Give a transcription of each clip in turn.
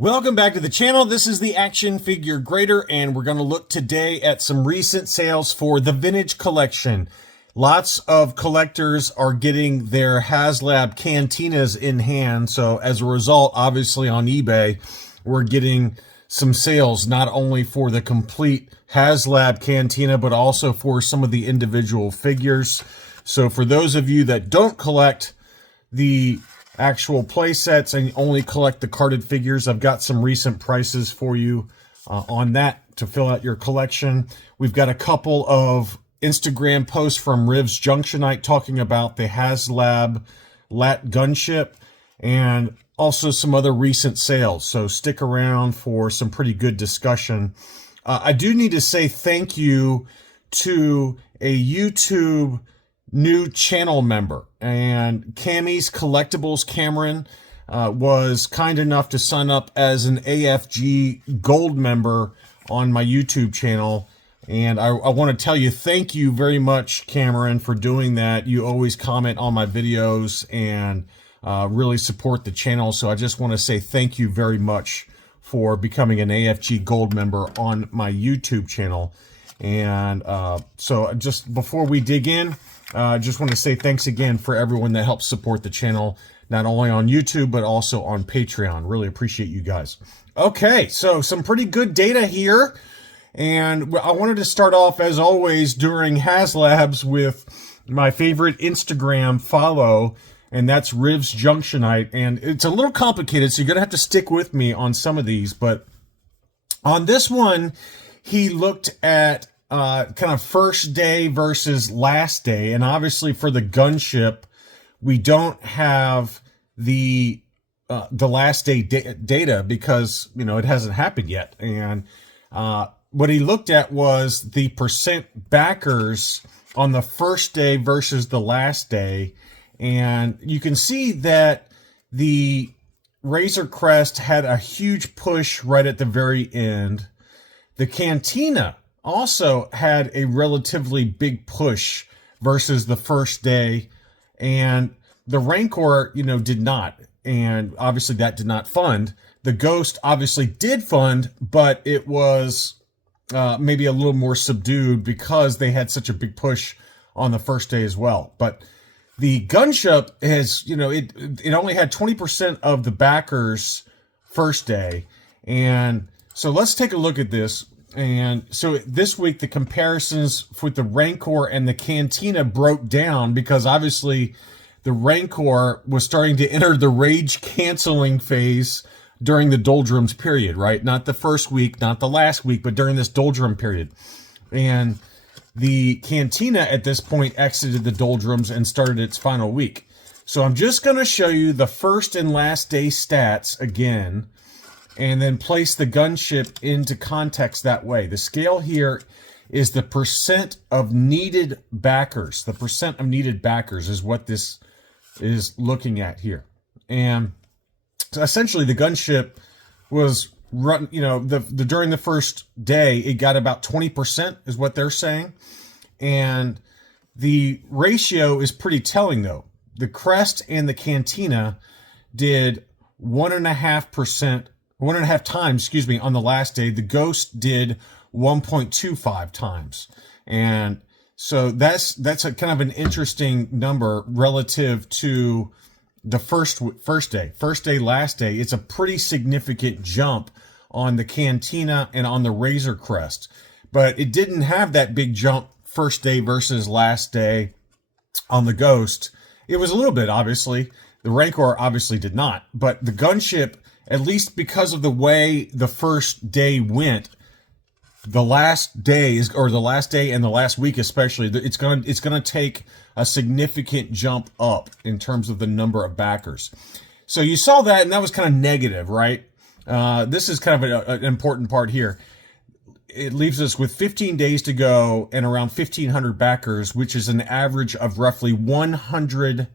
Welcome back to the channel. This is the Action Figure Grader, and we're going to look today at some recent sales for the vintage collection. Lots of collectors are getting their Haslab Cantinas in hand, so as a result, obviously on eBay, we're getting some sales not only for the complete Haslab Cantina, but also for some of the individual figures. So for those of you that don't collect the actual play sets and only collect the carded figures, I've got some recent prices for you on that to fill out your collection. We've got a couple of Instagram posts from Riv's Junctionite talking about the Haslab Lat Gunship and also some other recent sales. So stick around for some pretty good discussion. I do need to say thank you to a YouTube new channel member, and Cammy's Collectibles Cameron was kind enough to sign up as an AFG Gold member on my YouTube channel, and I want to tell you thank you very much, Cameron, for doing that. You always comment on my videos and really support the channel, so I just want to say thank you very much for becoming an AFG Gold member on my YouTube channel. And so just before we dig in, I just want to say thanks again for everyone that helps support the channel, not only on YouTube, but also on Patreon. Really appreciate you guys. Okay, so some pretty good data here. And I wanted to start off, as always, during Haslabs with my favorite Instagram follow, and that's Riv's Junctionite. And it's a little complicated, so you're going to have to stick with me on some of these. But on this one, he looked at kind of first day versus last day, and obviously for the gunship, we don't have the last day data because it hasn't happened yet. And what he looked at was the percent backers on the first day versus the last day, and you can see that the Razor Crest had a huge push right at the very end. The Cantina also had a relatively big push versus the first day, and the Rancor, did not, and obviously that did not fund. The Ghost obviously did fund, but it was maybe a little more subdued because they had such a big push on the first day as well. But the Gunship has, it only had 20% of the backers first day, and so let's take a look at this. And so this week, the comparisons with the Rancor and the Cantina broke down because obviously the Rancor was starting to enter the rage canceling phase during the doldrums period, right? Not the first week, not the last week, but during this doldrum period. And the Cantina at this point exited the doldrums and started its final week. So I'm just going to show you the first and last day stats again, and then place the gunship into context that way. The scale here is the percent of needed backers. The percent of needed backers is what this is looking at here. And so essentially the gunship was run, during the first day, it got about 20% is what they're saying. And the ratio is pretty telling though. The Crest and the Cantina did 1.5 times, on the last day. The Ghost did 1.25 times. And so that's a kind of an interesting number relative to the first day, last day. It's a pretty significant jump on the Cantina and on the Razor Crest, but it didn't have that big jump first day versus last day on the Ghost. It was a little bit, obviously. The Rancor obviously did not, but the Gunship, at least because of the way the first day went, the last days, or the last day and the last week especially, it's gonna take a significant jump up in terms of the number of backers. So you saw that, and that was kind of negative, right? This is kind of an important part here. It leaves us with 15 days to go and around 1,500 backers, which is an average of roughly 100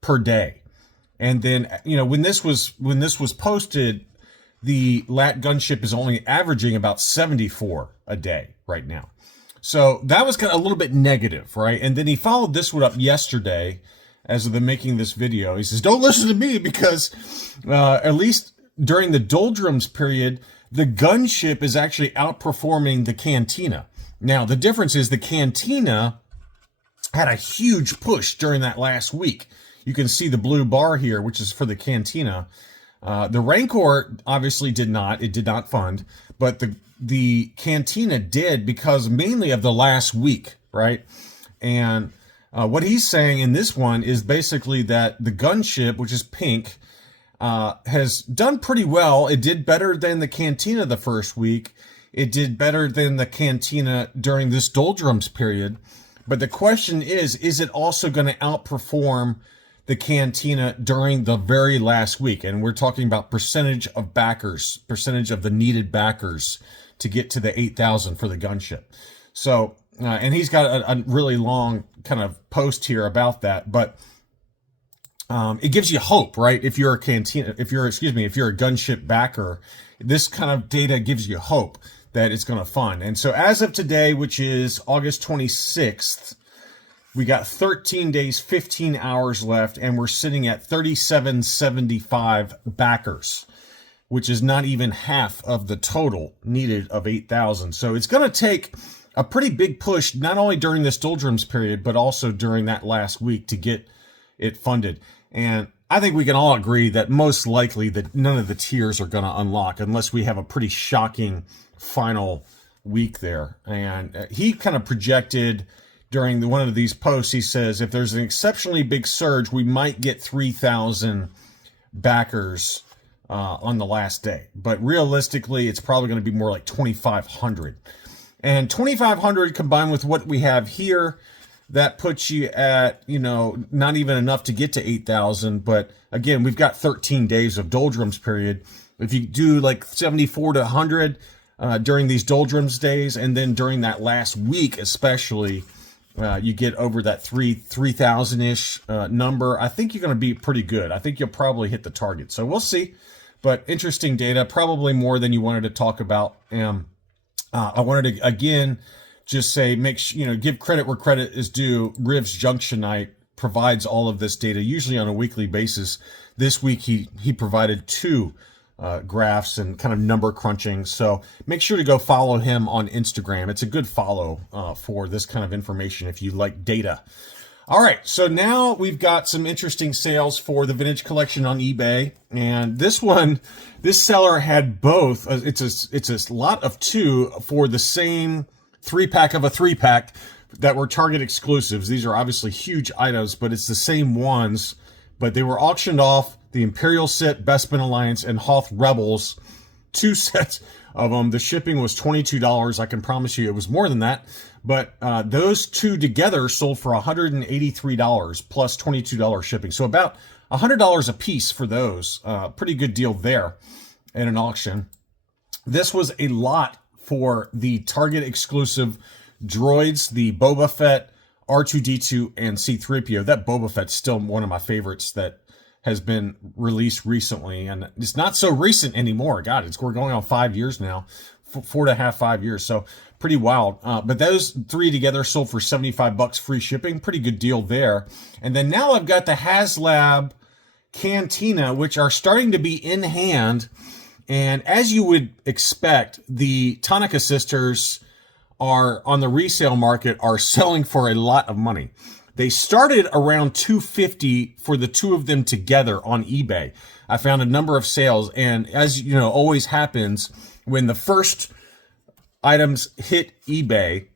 per day. And then, when this was posted, the Lat Gunship is only averaging about 74 a day right now. So that was kind of a little bit negative, right? And then he followed this one up yesterday as of the making this video. He says, don't listen to me because at least during the doldrums period, the gunship is actually outperforming the Cantina. Now, the difference is the Cantina had a huge push during that last week. You can see the blue bar here, which is for the Cantina. The Rancor obviously did not. It did not fund. But the Cantina did because mainly of the last week, right? And what he's saying in this one is basically that the gunship, which is pink, has done pretty well. It did better than the Cantina the first week. It did better than the Cantina during this doldrums period. But the question is it also going to outperform the Cantina during the very last week? And we're talking about percentage of backers, percentage of the needed backers to get to the 8,000 for the gunship. So, and he's got a really long kind of post here about that, but it gives you hope, right? If you're a Cantina, if you're a gunship backer, this kind of data gives you hope that it's going to fund. And so as of today, which is August 26th, we got 13 days, 15 hours left, and we're sitting at 3,775 backers, which is not even half of the total needed of 8,000. So it's going to take a pretty big push, not only during this doldrums period, but also during that last week to get it funded. And I think we can all agree that most likely that none of the tiers are going to unlock unless we have a pretty shocking final week there. And he kind of projected during one of these posts, he says, if there's an exceptionally big surge, we might get 3,000 backers on the last day. But realistically, it's probably going to be more like 2,500. And 2,500 combined with what we have here, that puts you at, not even enough to get to 8,000. But again, we've got 13 days of doldrums period. If you do like 74 to 100 during these doldrums days, and then during that last week especially, you get over that 3,000-ish number, I think you're going to be pretty good. I think you'll probably hit the target. So we'll see. But interesting data, probably more than you wanted to talk about. I wanted to, again, just say, give credit where credit is due. Riv's Junctionite provides all of this data, usually on a weekly basis. This week, he provided two graphs and kind of number crunching. So make sure to go follow him on Instagram. It's a good follow for this kind of information if you like data. All right, so now we've got some interesting sales for the vintage collection on eBay. And this seller had both. It's a lot of two for the same 3-pack of a 3-pack that were Target exclusives. These are obviously huge items, but it's the same ones. But they were auctioned off. The Imperial Set, Bespin Alliance, and Hoth Rebels, 2 sets of them. The shipping was $22. I can promise you it was more than that. But those two together sold for $183 plus $22 shipping. So about $100 a piece for those. Pretty good deal there at an auction. This was a lot for the Target exclusive droids, the Boba Fett, R2-D2, and C-3PO. That Boba Fett's still one of my favorites that has been released recently, and it's not so recent anymore. God, we're going on 5 years now, 4.5, 5 years. So pretty wild. But those three together sold for $75 free shipping. Pretty good deal there. And then now I've got the Haslab Cantina, which are starting to be in hand. And as you would expect, the Tonica sisters are on the resale market are selling for a lot of money. They started around $250 for the two of them together on eBay. I found a number of sales, and as you know, always happens when the first items hit eBay,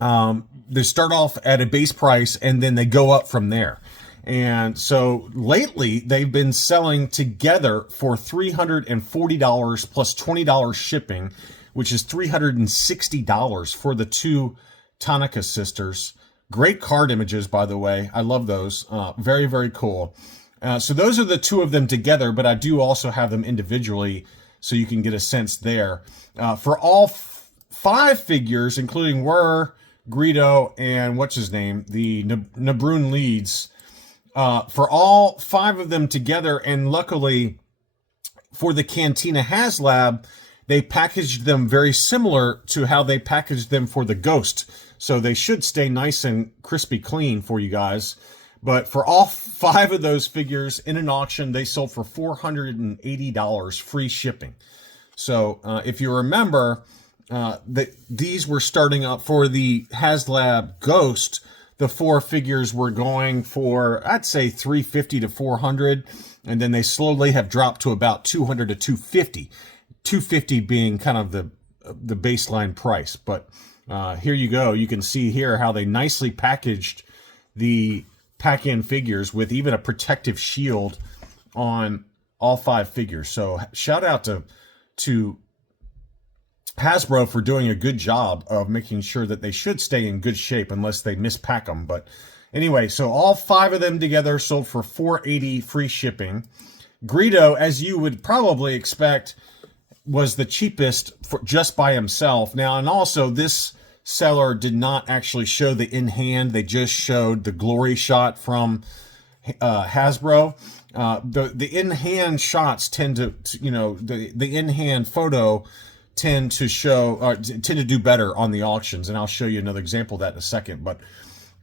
they start off at a base price and then they go up from there. And so lately they've been selling together for $340 plus $20 shipping, which is $360 for the two Tonica sisters. Great card images, by the way. I love those. Very, very cool. So those are the two of them together, but I do also have them individually so you can get a sense there. For all 5 figures, including Greedo, and what's his name, the Nabroon Leeds, for all 5 of them together, and luckily for the Cantina Haslab, they packaged them very similar to how they packaged them for the Ghost. So they should stay nice and crispy clean for you guys. But for all 5 of those figures in an auction, they sold for $480 free shipping. So if you remember, these were starting up for the Haslab Ghost. The 4 figures were going for, I'd say, $350 to $400, and then they slowly have dropped to about $200 to $250. $250 being kind of the baseline price. But here you go. You can see here how they nicely packaged the pack-in figures with even a protective shield on all 5 figures. So shout out to Hasbro for doing a good job of making sure that they should stay in good shape unless they mispack them. But anyway, so all 5 of them together sold for $480 free shipping. Greedo, as you would probably expect, was the cheapest for just by himself. Now, and also this seller did not actually show the in-hand. They just showed the glory shot from Hasbro. The in-hand shots tend to the in-hand photo tend to do better on the auctions, and I'll show you another example of that in a second. But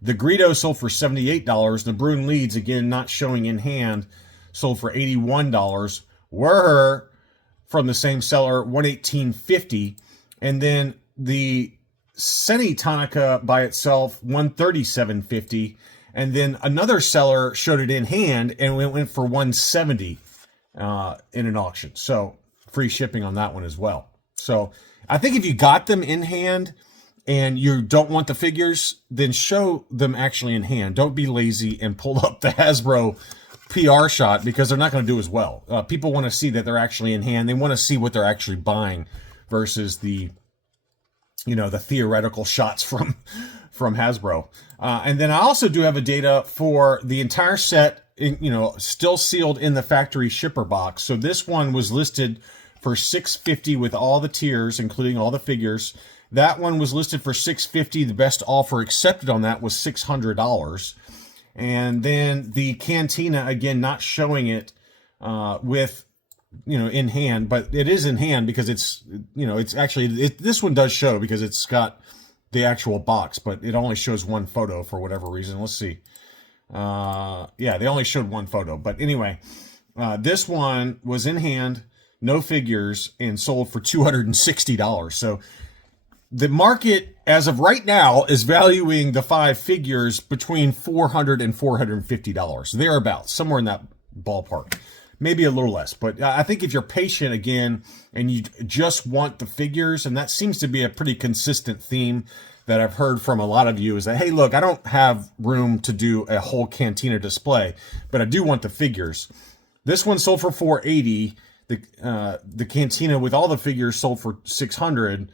the Greedo sold for $78. The Brune Leeds, again, not showing in hand, sold for $81. Were from the same seller, $118.50, and then the Seni Tonica by itself, $137.50, and then another seller showed it in hand and it went for $170 in an auction. So free shipping on that one as well. So I think if you got them in hand and you don't want the figures, then show them actually in hand. Don't be lazy and pull up the Hasbro PR shot, because they're not going to do as well. People want to see that they're actually in hand. They want to see what they're actually buying versus the theoretical shots from Hasbro. And then I also do have a data for the entire set, still sealed in the factory shipper box. So this one was listed for $650 with all the tiers, including all the figures. That one was listed for $650. The best offer accepted on that was $600. And then the Cantina, again, not showing it with, in hand, but it is in hand because it's actually, this one does show because it's got the actual box, but it only shows one photo for whatever reason. Let's see. Yeah, they only showed one photo. But anyway, this one was in hand, no figures, and sold for $260. So the market, as of right now, is valuing the 5 figures between $400 and $450. Thereabouts, somewhere in that ballpark. Maybe a little less. But I think if you're patient, again, and you just want the figures, and that seems to be a pretty consistent theme that I've heard from a lot of you, is that, hey, look, I don't have room to do a whole Cantina display, but I do want the figures. This one sold for $480. The Cantina with all the figures sold for $600.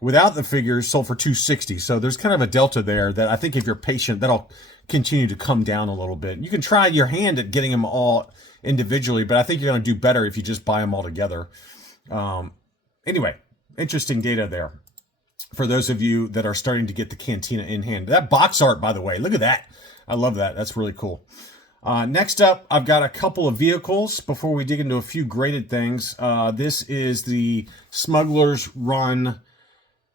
Without the figures, sold for $260. So there's kind of a delta there that I think if you're patient, that'll continue to come down a little bit. You can try your hand at getting them all individually, but I think you're going to do better if you just buy them all together. Anyway, interesting data there for those of you that are starting to get the Cantina in hand. That box art, by the way, look at that. I love that. That's really cool. Next up, I've got a couple of vehicles before we dig into a few graded things. This is the Smuggler's Run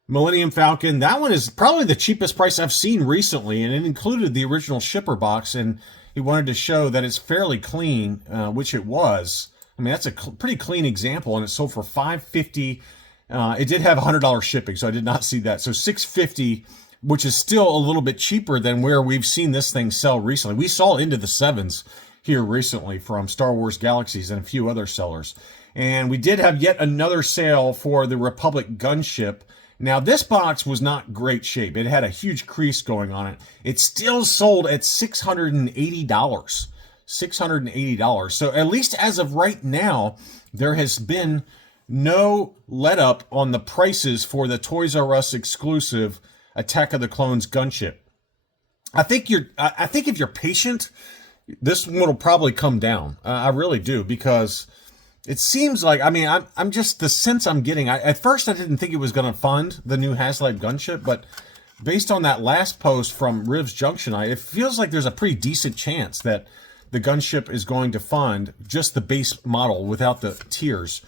Millennium Falcon. That one is probably the cheapest price I've seen recently, and it included the original shipper box, and he wanted to show that it's fairly clean, which it was. I mean, that's a pretty clean example, and it sold for $550. It did have $100 shipping, so I did not see that. So $650, which is still a little bit cheaper than where we've seen this thing sell recently. We saw into the $7s here recently from Star Wars Galaxies and a few other sellers. And we did have yet another sale for the Republic gunship. Now, this box was not great shape. It had a huge crease going on it. It still sold at $680. $680. So at least as of right now, there has been no let up on the prices for the Toys R Us exclusive Attack of the Clones gunship. I think if you're patient, this one will probably come down. I really do, because it seems like, I mean, I'm just, the sense I'm getting, at first I didn't think it was going to fund the new Haslab gunship, but based on that last post from Rivs Junction, it feels like there's a pretty decent chance that the gunship is going to fund just the base model without the tiers.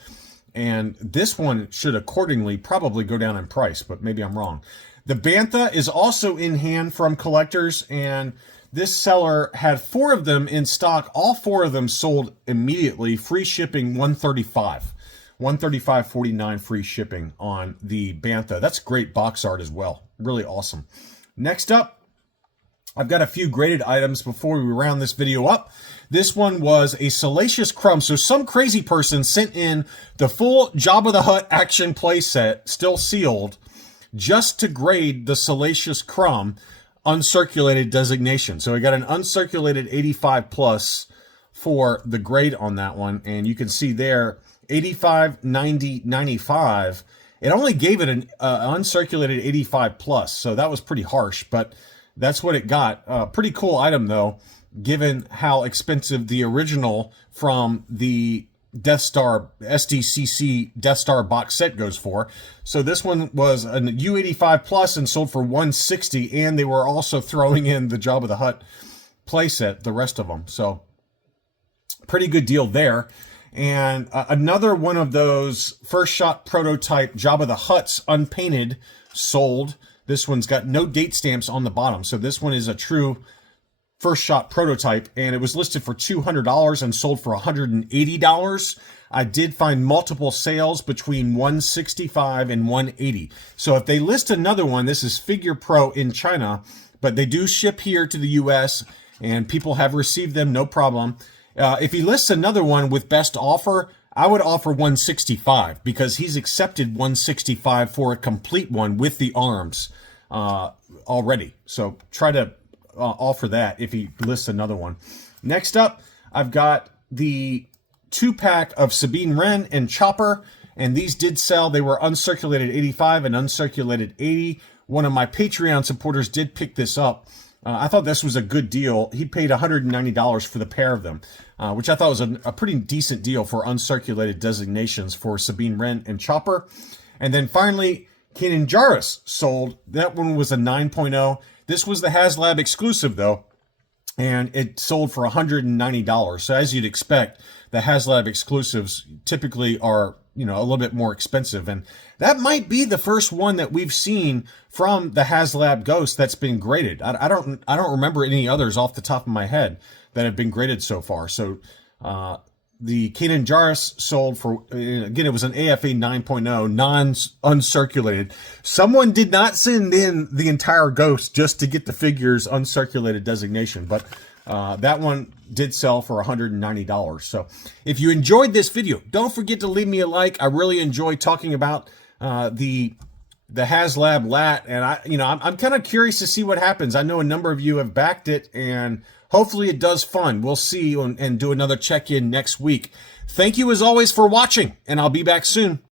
And this one should accordingly probably go down in price, but maybe I'm wrong. The Bantha is also in hand from collectors, and this seller had 4 of them in stock. All 4 of them sold immediately. Free shipping, $135. $135.49 free shipping on the Bantha. That's great box art as well. Really awesome. Next up, I've got a few graded items before we round this video up. This one was a Salacious Crumb. So some crazy person sent in the full Jabba the Hutt action playset, still sealed, just to grade the Salacious Crumb uncirculated designation. So I got an uncirculated 85 plus for the grade on that one. And you can see there, 85, 90, 95. It only gave it an uncirculated 85 plus. So that was pretty harsh, but that's what it got. Pretty cool item though, given how expensive the original from the Death Star SDCC Death Star box set goes for. So this one was an U85 plus and sold for $160, and they were also throwing in the Jabba the Hutt playset, the rest of them. So pretty good deal there. And another one of those first shot prototype Jabba the Hutts unpainted sold. This one's got no date stamps on the bottom. So this one is a true first shot prototype, and it was listed for $200 and sold for $180. I did find multiple sales between $165 and $180. So if they list another one, this is Figure Pro in China, but they do ship here to the US and people have received them, no problem. If he lists another one with best offer, I would offer $165 because he's accepted $165 for a complete one with the arms already. So try to offer that if he lists another one. Next up, I've got the 2-pack of Sabine Wren and Chopper, and these did sell. They were uncirculated 85 and uncirculated 80. One of my Patreon supporters did pick this up. I thought this was a good deal. He paid $190 for the pair of them, which I thought was a pretty decent deal for uncirculated designations for Sabine Wren and Chopper. And then finally, Kanan Jarrus sold. That one was a 9.0. This was the Haslab exclusive, though, and it sold for $190. So as you'd expect, the Haslab exclusives typically are, you know, a little bit more expensive. And that might be the first one that we've seen from the Haslab Ghost that's been graded. I don't remember any others off the top of my head that have been graded so far. So the Kanan Jarrus sold for, again, it was an AFA 9.0, non-uncirculated. Someone did not send in the entire Ghost just to get the figure's uncirculated designation, but that one did sell for $190. So if you enjoyed this video, don't forget to leave me a like. I really enjoy talking about the Haslab Lat, and I'm kind of curious to see what happens. I know a number of you have backed it, and hopefully it does fun. We'll see and do another check-in next week. Thank you as always for watching, and I'll be back soon.